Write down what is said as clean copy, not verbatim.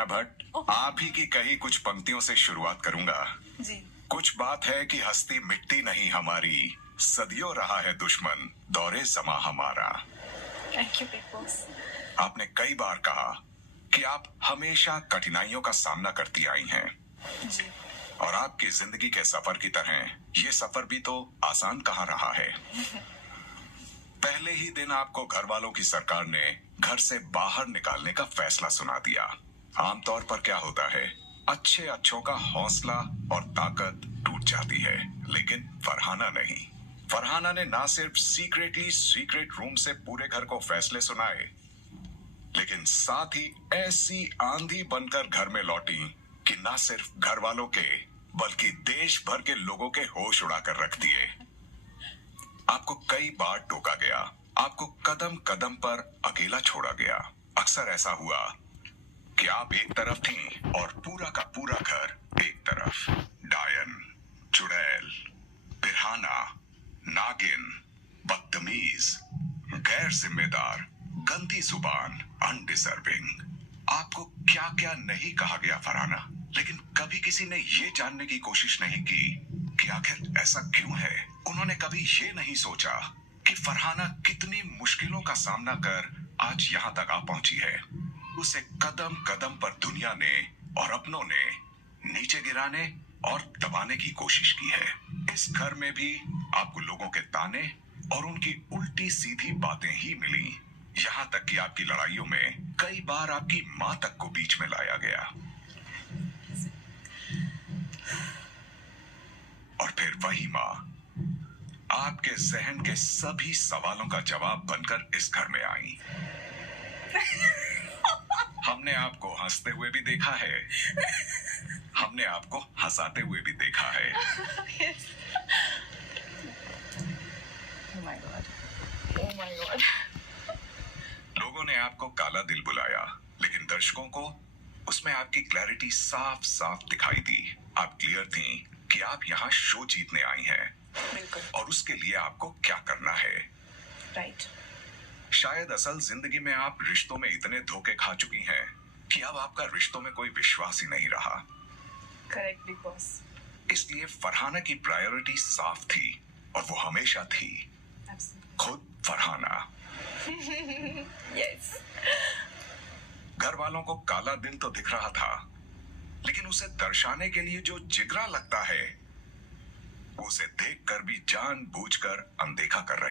फरहाना भट्ट, आप ही की कही कुछ पंक्तियों से शुरुआत करूंगा। जी। कुछ बात है कि हस्ती मिटती नहीं हमारी, सदियों रहा है दुश्मन दौरे समा हमारा। Thank you big boss. आपने कई बार कहा कि आप हमेशा कठिनाइयों का सामना करती आई हैं जी। और आपकी जिंदगी के सफर की तरह ये सफर भी तो आसान कहाँ रहा है। पहले ही दिन आपको घर वालों की सरकार ने घर से बाहर निकालने का फैसला सुना दिया। आमतौर पर क्या होता है, अच्छे अच्छों का हौसला और ताकत टूट जाती है, लेकिन फरहाना नहीं। फरहाना ने ना सिर्फ सीक्रेट रूम से पूरे घर को फैसले सुनाए, लेकिन साथ ही ऐसी आंधी बनकर घर में लौटी कि ना सिर्फ घर वालों के बल्कि देश भर के लोगों के होश उड़ाकर रख दिए। आपको कई बार टोका गया, आपको कदम कदम पर अकेला छोड़ा गया। अक्सर ऐसा हुआ कि आप एक तरफ थीं और पूरा का पूरा घर एक तरफ। डायन, चुड़ैल, बिरहाना, नागिन, बदतमीज, गैर जिम्मेदार, गंदी जुबान, अनडिजर्विंग। आपको क्या क्या नहीं कहा गया फरहाना, लेकिन कभी किसी ने ये जानने की कोशिश नहीं की कि आखिर ऐसा क्यों है। उन्होंने कभी ये नहीं सोचा कि फरहाना कितनी मुश्किलों का सामना कर आज यहाँ तक आ पहुंची है। उसे कदम कदम पर दुनिया ने और अपनों ने नीचे गिराने और दबाने की कोशिश की है। इस घर में भी आपको लोगों के ताने और उनकी उल्टी सीधी बातें ही मिली। यहाँ तक कि आपकी लड़ाइयों में कई बार आपकी माँ तक को बीच में लाया गया। और फिर वही माँ आपके जहन के सभी सवालों का जवाब बनकर इस घर में आई। हमने आपको हंसते हुए भी देखा है, हमने आपको हंसाते हुए भी देखा है। Yes. Oh my God. Oh my God. लोगों ने आपको काला दिल बुलाया, लेकिन दर्शकों को उसमें आपकी क्लैरिटी साफ साफ दिखाई दी। आप क्लियर थी कि आप यहाँ शो जीतने आई हैं बिल्कुल। और उसके लिए आपको क्या करना है। राइट। शायद असल जिंदगी में आप रिश्तों में इतने धोखे खा चुकी हैं कि अब आपका रिश्तों में कोई विश्वास ही नहीं रहा। Correct big boss. इसलिए फरहाना की प्रायोरिटी साफ थी और वो हमेशा थी खुद फरहाना। यस। घर वालों को काला दिल तो दिख रहा था, लेकिन उसे दर्शाने के लिए जो जिगरा लगता है, उसे देखकर भी जानबूझकर अनदेखा कर रहे